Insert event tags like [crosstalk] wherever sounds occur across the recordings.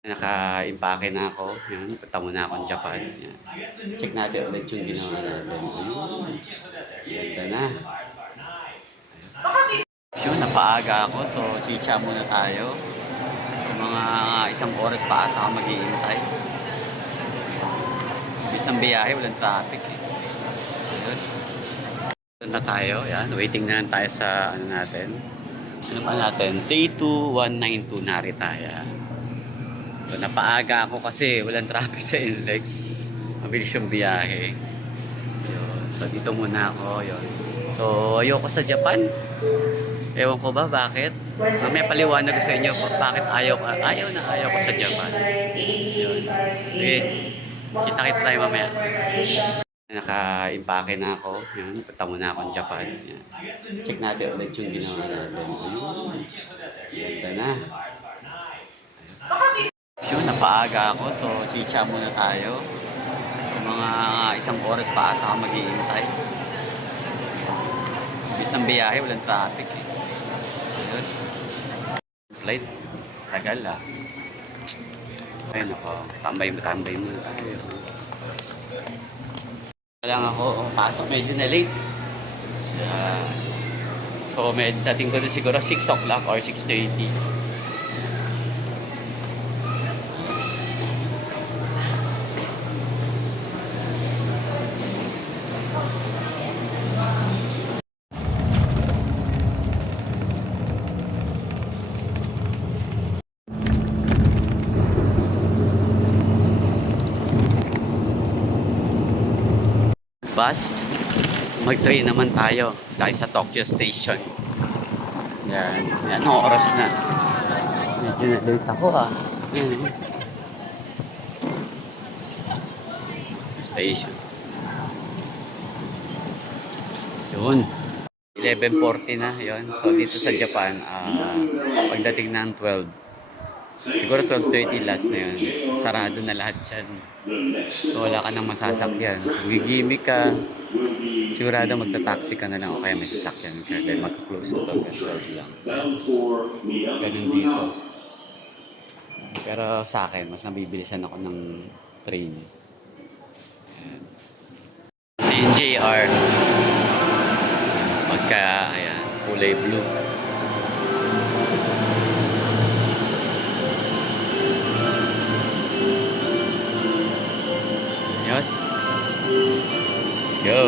Naka-impake na ako. Yan, punta muna akong Japan. Yan. Check natin ulit yung ginawa natin. Ayun. Ganda na. Yun, napaaga ako. So, chicha muna tayo. So, mga isang oras pa ata ako maghihintay. Bis ng biyahe, walang traffic. Ayun. Doon na tayo. Yan, waiting na lang tayo sa ano natin. Ano pa natin? C2192 Narita. Yan. So, napaaga ako kasi walang traffic sa NLEX. Mabilis yung biyahe. Yun. So, dito muna ako. Yun. So, ayoko sa Japan. Ewan ko ba bakit? Mamaya paliwanag ko sa inyo bakit ayaw, ayaw na ayaw ko sa Japan. Yun. Sige, kita-kita tayo mamaya. Naka-impake na ako. Yun, punta muna akong Japan. Yan. Check natin ulit yung ginawa natin. Ganda na. Yun, napaaga ako. So, chicha muna tayo. Mga isang oras pa ata ako maghihintay. Bis ng biyahe, walang traffic eh. Ayun. Flight. Tagal ah. Ayun ako. Tambay mo, tambay mo. Lang ako, pasok medyo na late. Yeah. So, med dating ko na siguro 6 o'clock or 6.30. bus. Mag-train naman tayo. Tayo sa Tokyo Station. Yan. Yan, anong oras na? Medyo na-late ako ah. Station. Yun. 11.40 na, yun. So, dito sa Japan, ah, pagdating ng 12, siguro 12.30 last na yun. Sarado na lahat yan. So, wala ka nang masasakyan. Gigimik ka, sigurado magta-taxi ka na lang o kaya may sasakyan ka dahil magka-close to hanggang 12 lang. Ganun dito. Pero sa akin, mas nabibilisan ako ng train. Ayan. NJR. Pagka, ayan, kulay blue. Yes. Let's go.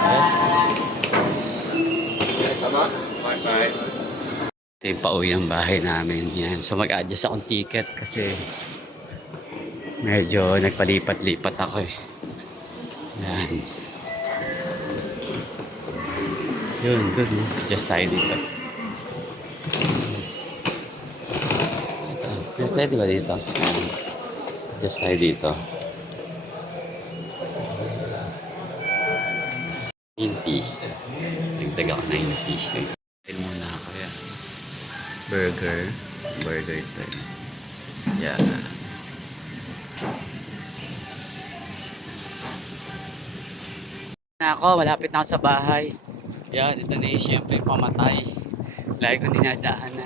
Yes. Ito yung pauwi ang bahay namin. Yan. So mag-adjust akong ticket kasi medyo nagpalipat-lipat ako eh. Yan. Yun, dun. Adjust tayo dito. Pwede ba dito? Adjust tayo dito. 90. Nagdag ako 90. Kain muna ako yan. Burger. Burger eh. Yan. Na ako, malapit na ako sa bahay. Yan, ito na yung syempre pamatay. Lagi kong dinadaanan.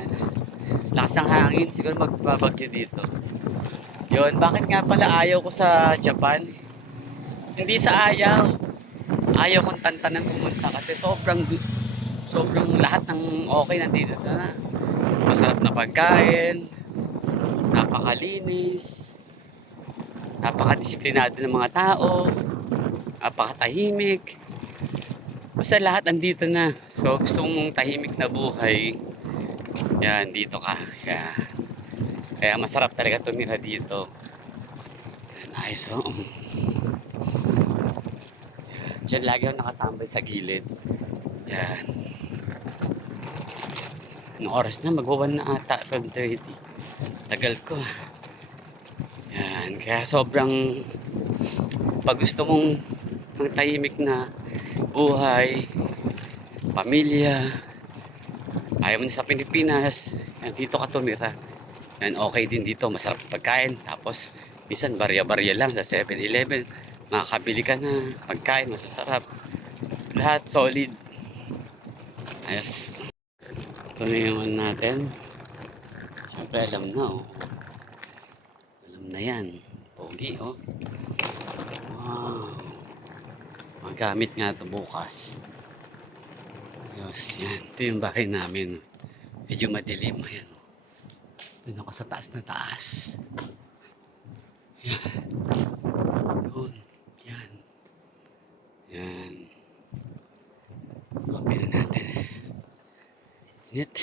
Lakas ng hangin, siguro magbabagyo dito. Yun, bakit nga pala ayaw ko sa Japan? Hindi sa ayaw. Ayaw kong tantanan pumunta kasi sobrang sobrang lahat ng okay nandito na. Masarap na pagkain, napakalinis, napakadisiplinado ng mga tao, napakatahimik. Basta lahat andito na. So gusto mong tahimik na buhay, yan, dito ka. Kaya, kaya masarap talaga tumira dito. Nice, oh. Yan. Diyan lagi ako nakatambay sa gilid. Yan. Anong oras na? Magwawan na ata. 12.30. Tagal ko. Yan. Kaya sobrang pag gusto mong ng tahimik na buhay, pamilya, ayaw mo sa Pilipinas, yan, dito ka tumira. Yan, okay din dito, masarap pagkain. Tapos, minsan barya-barya lang sa 7-Eleven. Makakabili ka na, pagkain, masasarap. Lahat solid. Ayos. Ito na yung ano natin. Siyempre alam na oh. Alam na yan. Pogi oh. Wow. Magamit nga ito bukas. Ayos, yan. Ito yung bahay namin. Medyo madilim. Ayan. Doon ako sa taas na taas. Yan. Yun. Yan. Yan. Copy na natin. Init.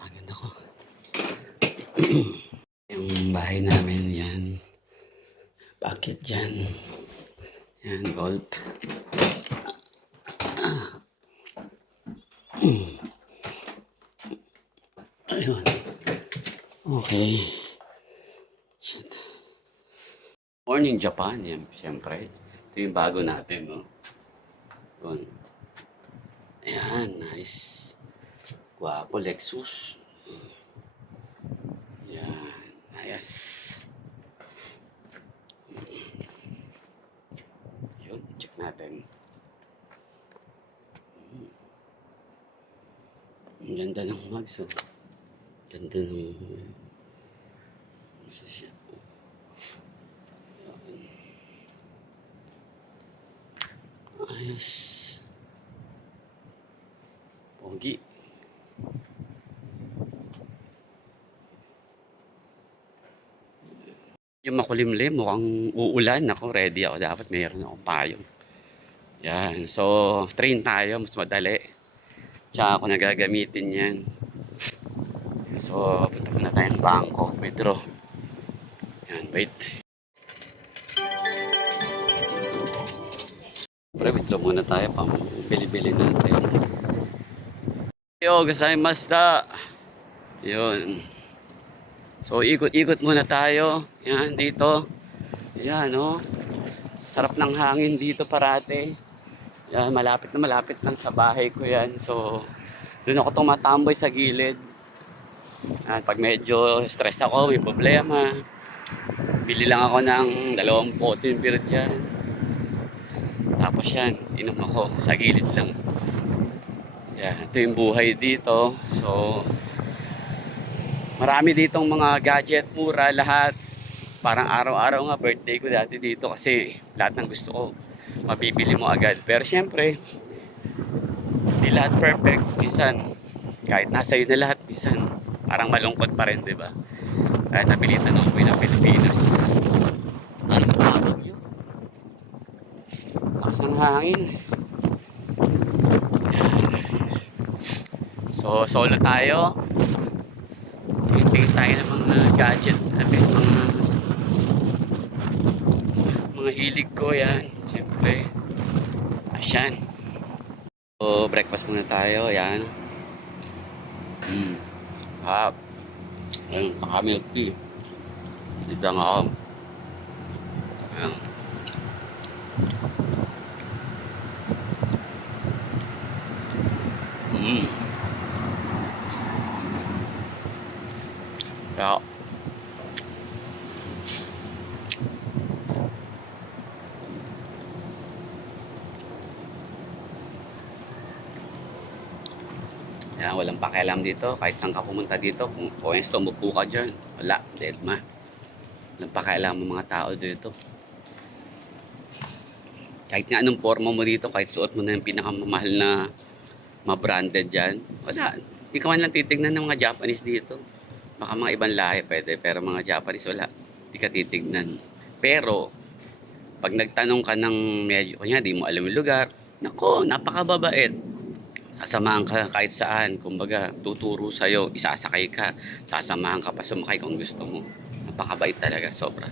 Maganda ko. [clears throat] yung bahay namin, yan. Bakit dyan? Yan, golf. Ayun. Okay. Shit. Morning Japan, yan, siyempre. Ito yung bago natin, no? Yun. Ayan, nice. Guwapo, Lexus. Yan, nice. Yun, check natin. Hmm. Ang ganda ng mags, oh. Ganda ng... Siya. Ayos. Pogi. Yung makulimlim, mukhang uulan. Ako, ready ako. Dapat mayroon akong payong. Yan. So, train tayo. Mas madali. Tsaka ako nagagamitin yan. So, punta muna tayong bangko. Withdraw. Wait. Pre, withdraw muna tayo pang bili-bili natin. Yo, gasay Mazda. Yun. So, ikot-ikot muna tayo. Yan, dito. Yan, oh. Sarap ng hangin dito parate. Yan, malapit na malapit lang sa bahay ko yan. So, doon ako tumatamboy sa gilid. Yan, pag medyo stress ako, may problema. Bili lang ako ng dalawang pote ng beer dyan. Tapos yan, inom ako sa gilid lang. Yan, ito yung buhay dito. So, marami ditong mga gadget, mura, lahat. Parang araw-araw nga birthday ko dati dito kasi lahat ng gusto ko mabibili mo agad. Pero syempre, di lahat perfect. Minsan, kahit nasa iyo na lahat, minsan parang malungkot pa rin, di ba? Kaya napilitan ako uwi ng Pilipinas. Ano ba bagyo? Lakas ng hangin. So, solo tayo. Tingin tayo ng mga gadget natin, mga mga hilig ko yan. Siyempre. Asyan. So, breakfast muna tayo. Yan. Hmm. Hap. Ayun, kakamilk tea. Nga ako. Ayan. Hmm. Kaya, Yan, walang pakialam dito. Kahit saan ka pumunta dito, kung kung umupo ka dyan, wala, dead ma. Walang pakialam ang mga tao dito. Kahit nga anong forma mo dito, kahit suot mo na yung pinakamamahal na ma-branded dyan, wala. Hindi ka man lang titignan ng mga Japanese dito. Baka mga ibang lahi pwede, pero mga Japanese wala. Hindi ka titignan. Pero, pag nagtanong ka ng medyo, kanya, di mo alam yung lugar, nako, napakababait sasamahan ka kahit saan. Kumbaga, tuturo sa'yo, isasakay ka, sasamahan ka pa sumakay kung gusto mo. Napakabait talaga, sobra.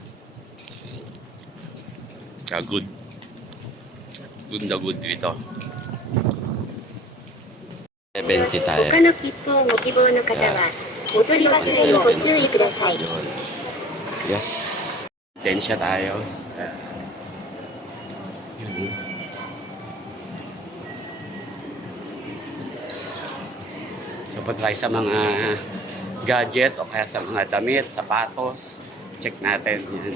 Kaya good. Good na good dito. 70 tayo. 他の切符をご希望の方は、お取り忘れにご注意ください。 Yun. Yes. Tensya tayo. Pag tayo sa mga gadget o kaya sa mga damit, sapatos, check natin yan.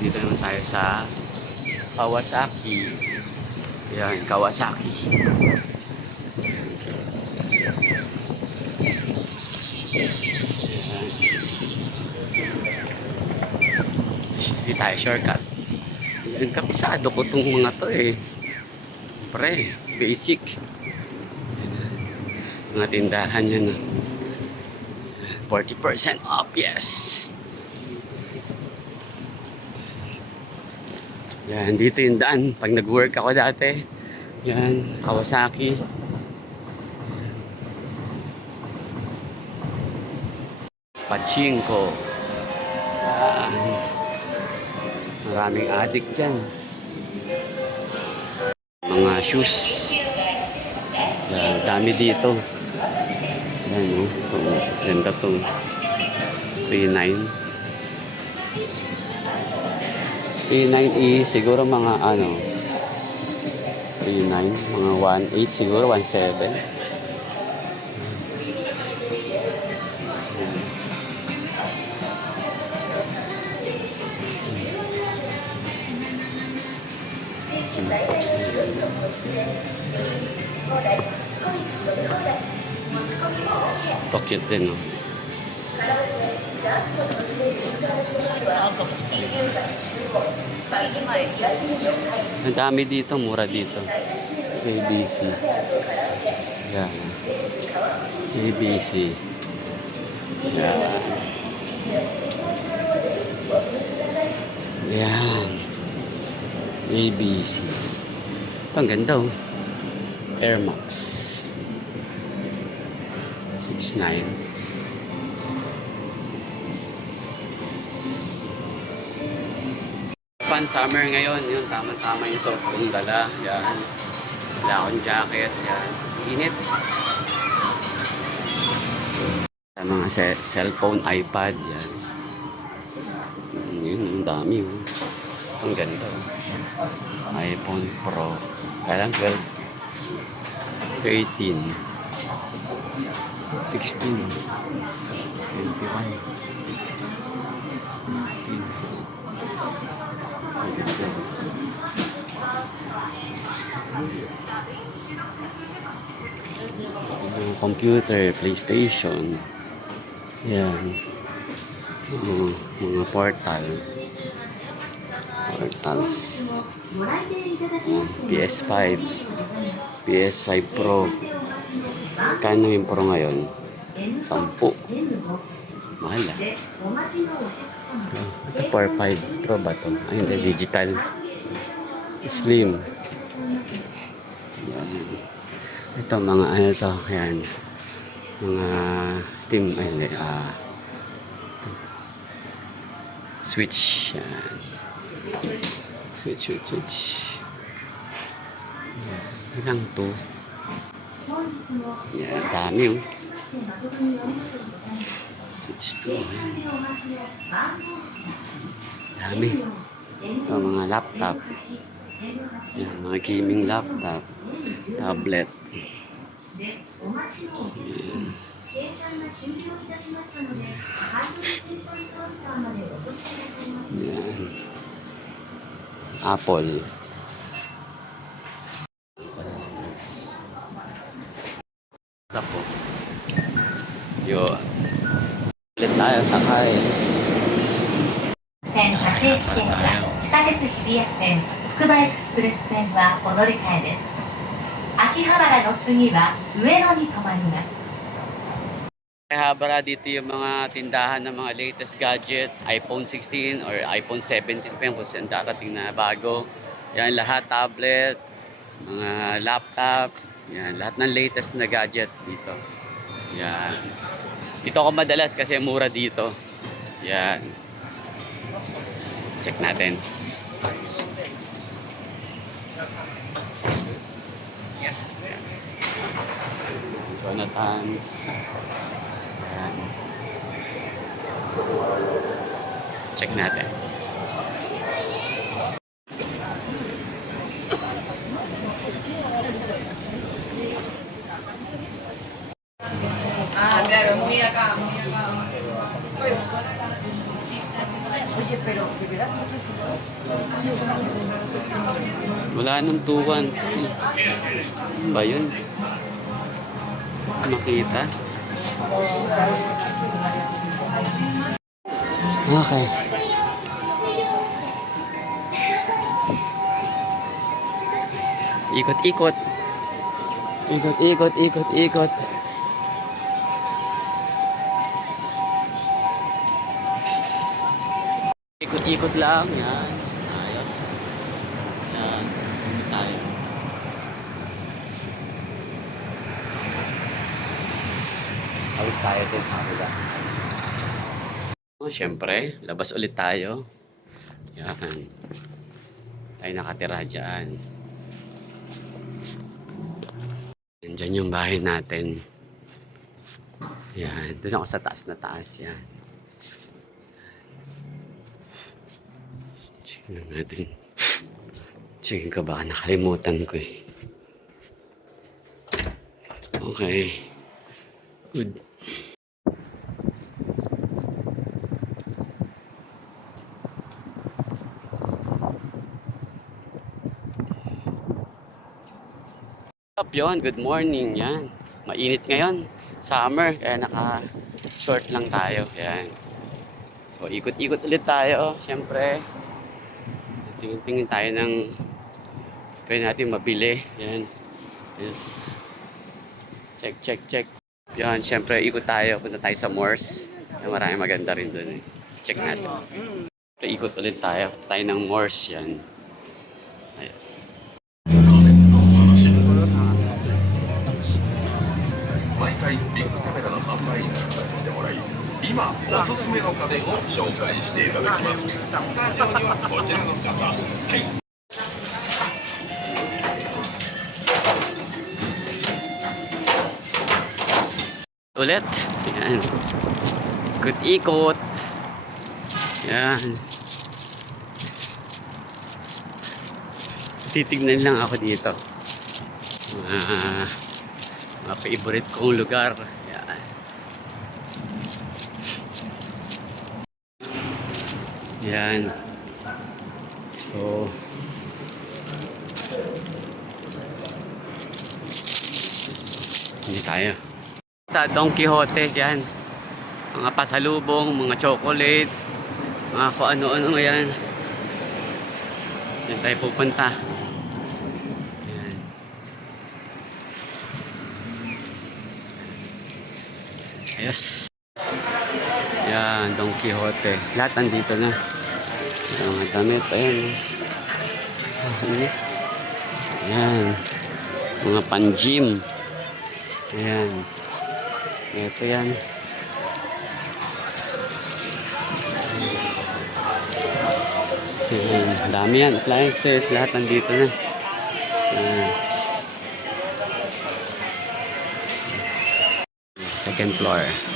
Dito naman tayo sa Kawasaki. Yan, Kawasaki. Hindi tayo shortcut. Yan, kapisado ko tong mga to eh. Pre, basic. Mga tindahan yan. ah. 40% off, yes. Yan, dito yung daan. Pag nag-work ako dati, yan, Kawasaki. Pachinko. Yan. Maraming addict dyan. Mga shoes. Yan, dami dito. Yan, oh. Ito, ganda to. 3.9. 3.9 is siguro mga ano 3.9 mga 1.8 siguro 1.7 Ito cute din no? Ang dami dito, mura dito. ABC. Yan. ABC. Yan. Yan. ABC. Ang ganda oh. Air Max. 6'9". Pan summer ngayon, yun, tama-tama yung suot kong dala. Yan. Wala akong jacket. Yan. Init. Sa mga se- cellphone, iPad, yan. Mm, Yun, ang dami. Oh. Ang ganda. oh. iPhone Pro. Kailan 12? 13. 16. 21. 19. Mga computer, PlayStation. Yan. Mga, mga portal. Portals. Yan, PS5. PS5 Pro. Kano yung Pro ngayon? 10. Mahal ah. Ito 4.5 Pro ba to? Ay hindi, digital. Slim. Yan. Ito mga ano to, yan. Mga Steam, ay hindi, ah. switch. Yan. Switch, switch, switch. Ilang to? Yan, dami oh. Switch to. Dami. Ito, mga laptop. Yan, mga gaming laptop. Tablet. Yan. Yan. Apple. Tapo. Yun. Ulit tayo sakay. 線撮影地点は地下鉄日比谷線つくばエクスプレス線はお乗り換えです秋葉原の次は上野に停まります Habara dito yung mga tindahan ng mga latest gadget, iPhone 16 or iPhone 17 pa yan kung saan darating na bago. Yan, lahat tablet, mga laptop, yan, lahat ng latest na gadget dito. Yan. Dito ako madalas kasi mura dito. Yan. Check natin. Yes. Jonathan's. Ayan. Check natin. Ah, claro, muy acá, muy acá. Wala nang 2-1. Ano ba yun? Makita? Okay. Ikot, ikot. Ikot, ikot, ikot, ikot. Ikot, ikot lang. Yan. Ayos. Yan. Tayo. Awit tayo din sa kabila. Oh, Siyempre, labas ulit tayo. Yan. Tayo nakatira dyan. Nandyan yung bahay natin. Yan. Doon ako sa taas na taas. Yan. Check lang natin. Check ka baka nakalimutan ko eh. Okay. Good. Yun, good morning, yan. Mainit ngayon, summer, kaya naka-short lang tayo, yan. So, ikot-ikot ulit tayo, siyempre. Tingin-tingin tayo ng pwede natin mabili, yan. Yes. Check, check, check. Yan, siyempre, ikot tayo, punta tayo sa Moors. Na maraming maganda rin doon eh. Check natin. Ikot ulit tayo, tayo ng Moors, yan. Ayos. おすすめの家電を紹介していただきますスタジオにはこちらの方はい ulit. Yan. Ikot-ikot. Yan. Titignan lang ako dito. Mga, mga favorite kong lugar. Yan. So, hindi tayo sa Don Quixote yan. Mga pasalubong, mga chocolate, mga kung ano-ano yan. Yan tayo pupunta. Yan. Ayos. Yan, Don Quixote. Lahat nandito na. Yung mga damit, ayan. Ayan. Yan. Mga pan-gym. Ayan. Ito yan. Ayan, dami yan. Appliances, lahat nandito na. Ayan. Second floor.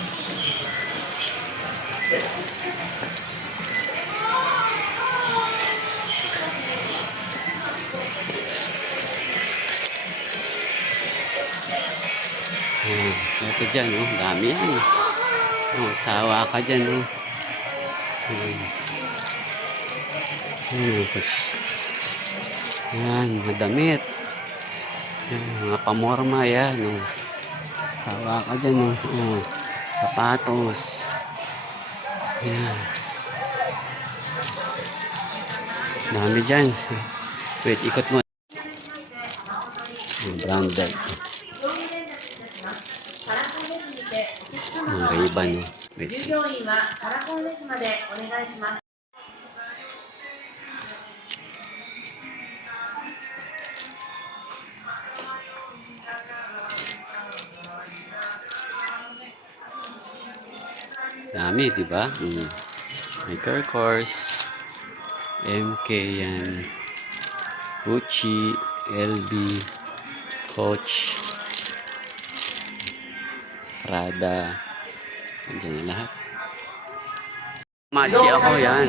Ito dyan, oh. Dami yan. Oh, sawa ka dyan, oh. Ayan. Ayan. Ayan, mga damit. Ayan, mga pamorma, yan, oh. Sawa ka dyan, oh. oh. Sapatos. Ayan. Dami dyan. Wait, ikot mo. Ayan, branded. Ang Ray-Ban, oh. Wait. 従業員はカラコンレジまでお願いします。 Dami, di ba? Mm. May car course, MK yan, Gucci, LB, Coach, Prada, nandiyan na lahat. Machi ako yan.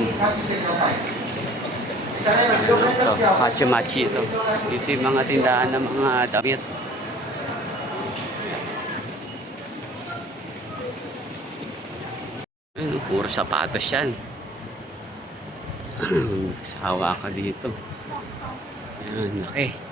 Ito, machi-machi ito. Dito yung mga tindahan ng mga damit. Ayun, puro sapatos yan. [clears throat] Sawa ka dito. Yan, laki. Nice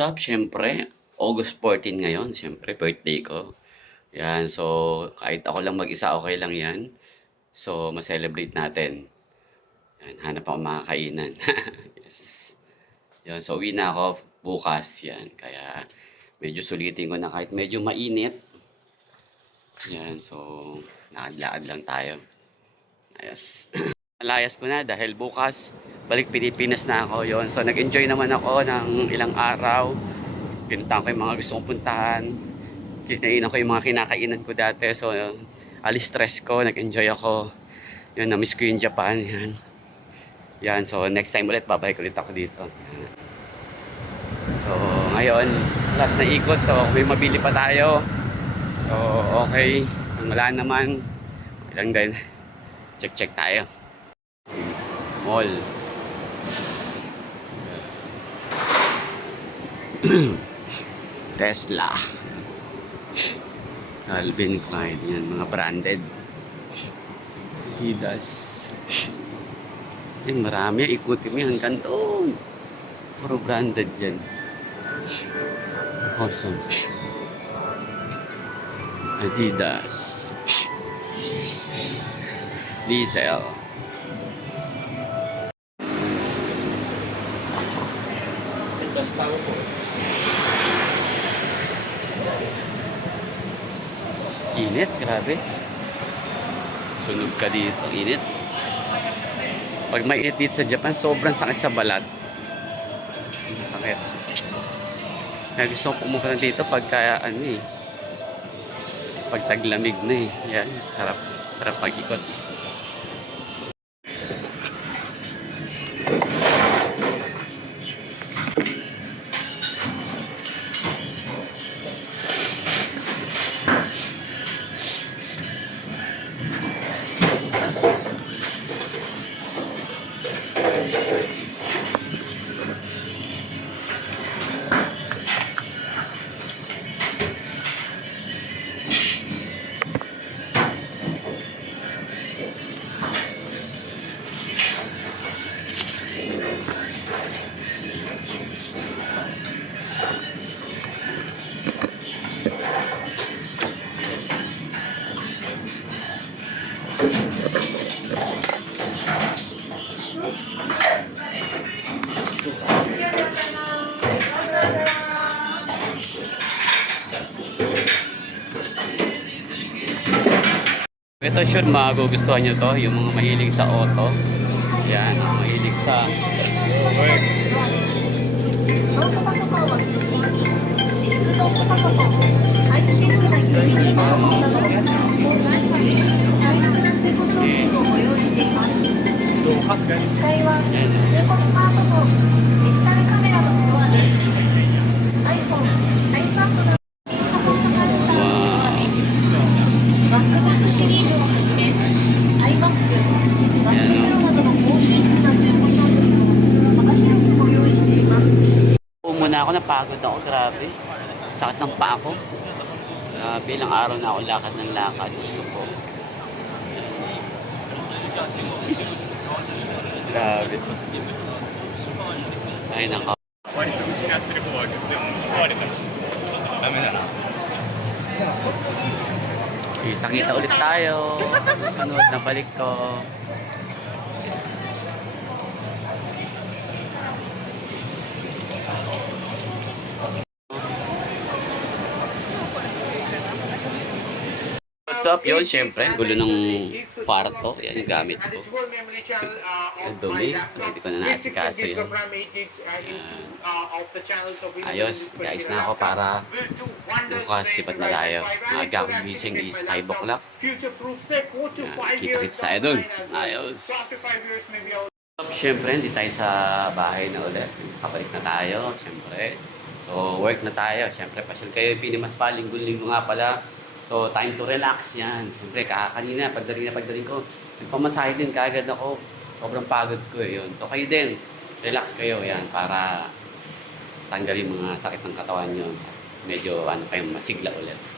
What's up? Siyempre, August 14 ngayon. Siyempre, birthday ko. Yan, so kahit ako lang mag-isa, okay lang yan. So, ma-celebrate natin. Yan, hanap ako mga kainan. [laughs] yes. Yan, so uwi na ako bukas. Yan, kaya medyo sulitin ko na kahit medyo mainit. Yan, so lakad-lakad lang tayo. Ayos. [laughs] Nalayas ko na dahil bukas balik Pilipinas na ako yon So nag-enjoy naman ako ng ilang araw. Pinuntahan ko yung mga gusto kong puntahan. Kinainan ko yung mga kinakainan ko dati. So alis stress ko, nag-enjoy ako. Yun, na-miss ko yung Japan. Yan. Yan, so next time ulit, babalik ulit ako dito. So ngayon, last na ikot. So may mabili pa tayo. So okay, kung wala naman, okay lang din. Check-check tayo. Mall. [clears throat] Tesla. Calvin Klein. Yan, mga branded. Adidas. Yan, marami. Ikutin mo hanggang doon. Puro branded yan. Awesome. Adidas. Diesel. Grabe. Sunog ka dito, init. Pag may init dito sa Japan, sobrang sakit sa balat. Sakit. Kaya gusto ko pumunta dito pagka ano eh. Pag taglamig na eh. Yan, sarap. Sarap pag-ikot. Ito sure magugustuhan nyo to, yung mga mahilig sa auto. Yan, mga mahilig sa work. ノートパソコンを中心にデスクトップパソコンハイスペックなゲーミングパソコン napagod ako, grabe. Sakit ng paa ko. Grabe, ilang araw na ako lakad ng lakad. Diyos ko po. grabe. Ay, nako. Kita-kita ulit tayo. Sunod na balik ko. What's up yun? Siyempre, gulo ng kwarto. Yan yung gamit ko. Ang dumi. So, hindi ko na naasikaso yun. Ayos, guys na ako para bukas sipat na tayo. Akong gising is 5 o'clock. Yan, kita-kits tayo dun. Ayos. Siyempre, hindi tayo sa bahay na ulit. Kabalik na tayo, siyempre. So, work na tayo. Siyempre, pasyal kayo. Pinimas pa, linggo-linggo nga pala. So, time to relax yan. Siyempre, kakakanina, pagdating na pagdating ko, Nagpamasahe din kaagad ako. Sobrang pagod ko eh, yun. So kayo din, relax kayo yan para tanggal yung mga sakit ng katawan nyo. Medyo ano kayong masigla ulit.